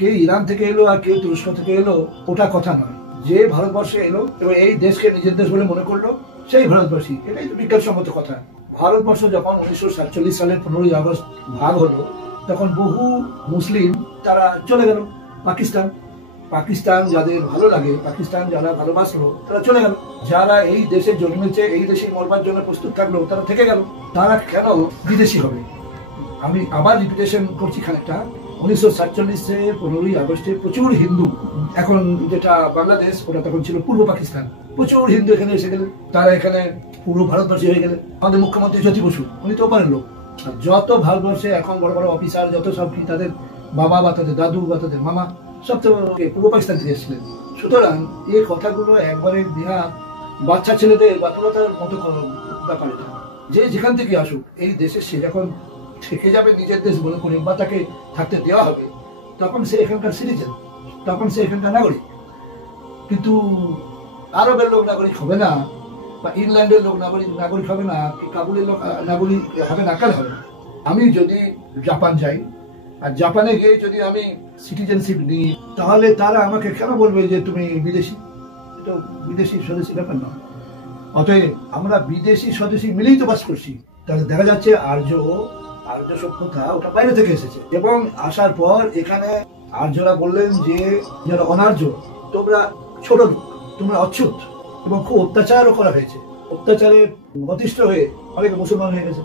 কে Iran থেকে এলো আর কে তুরস্ক থেকে এলো ওটা কথা নয়। যে ভারতবর্ষে এলো এবং এই দেশকে নিজের দেশ বলে মনে করলো সেই ভারতবর্ষী, এটাই তো বিজ্ঞানসম্মত কথা। ভারতবর্ষ যখন 1947 সালের 15ই আগস্ট ভাগ হলো তখন বহু মুসলিম তারা চলে গেল পাকিস্তান। পাকিস্তান যাদের ভালো লাগে, পাকিস্তান যারা ভালোবাসলো তারা চলে গেল। যারা এই দেশে জন্মেছে, এই দেশে মরবার জন্য প্রস্তুত থাকলো তারা থেকে গেল। তারা কেন বিদেশি হবে? আমি আবার রিপিটেশন করছি খানিকটা। 1947-এ 15ই আগস্টে প্রচুর হিন্দু, এখন যেটা বাংলাদেশ ওটা তখন ছিল পূর্ব পাকিস্তান, প্রচুর হিন্দু এখানে এসে গেলেন। তারা এখানে পুরো ভারতবর্ষী হয়ে গেলেন। আমাদের মুখ্যমন্ত্রী জ্যোতি বসু, উনি তো ওপারের লোক। যত ভারতবর্ষে এখন বড় বড় অফিসার যত সব কি তাদের বাবা বা তাদের দাদু বা তাদের মামা সব তো পূর্ব পাকিস্তান থেকে এসেছিলেন। সুতরাং এই কথাগুলো একবারে দেওয়া বাচ্চা ছেলেদের বাতুলতার মতো ব্যাপার এটা। যে যেখান থেকে আসুক এই দেশে সে যখন থেকে যাবে নিজের দেশ বলে করে বা তাকে থাকতে দেওয়া হবে তখন সে এখানকার সিটিজেন, তখন সে এখানকার নাগরিক। কিন্তু আরবের লোক নাগরিক হবে না, বা ইংল্যান্ডের লোক নাগরিক হবে না, কাবুলের লোক নাগরিক হবে না, কেন হবে? আমি যদি জাপান যাই আর জাপানে গিয়ে যদি আমি সিটিজেনশিপ নিই তাহলে তারা আমাকে কেন বলবে যে তুমি বিদেশি? এটা বিদেশি স্বদেশী ব্যাপার না। অতএব আমরা বিদেশি স্বদেশী মিলেই তো বাস করছি। তাহলে দেখা যাচ্ছে আর্য সভ্যতা ওটা বাইরে থেকে এসেছে এবং আসার পর এখানে আর্যরা বললেন যে যারা অনার্য তোমরা ছোট লোক, তোমরা অচ্ছুত, এবং খুব অত্যাচারও করা হয়েছে। অত্যাচারে অতিষ্ঠ হয়ে অনেকে মুসলমান হয়ে গেছে।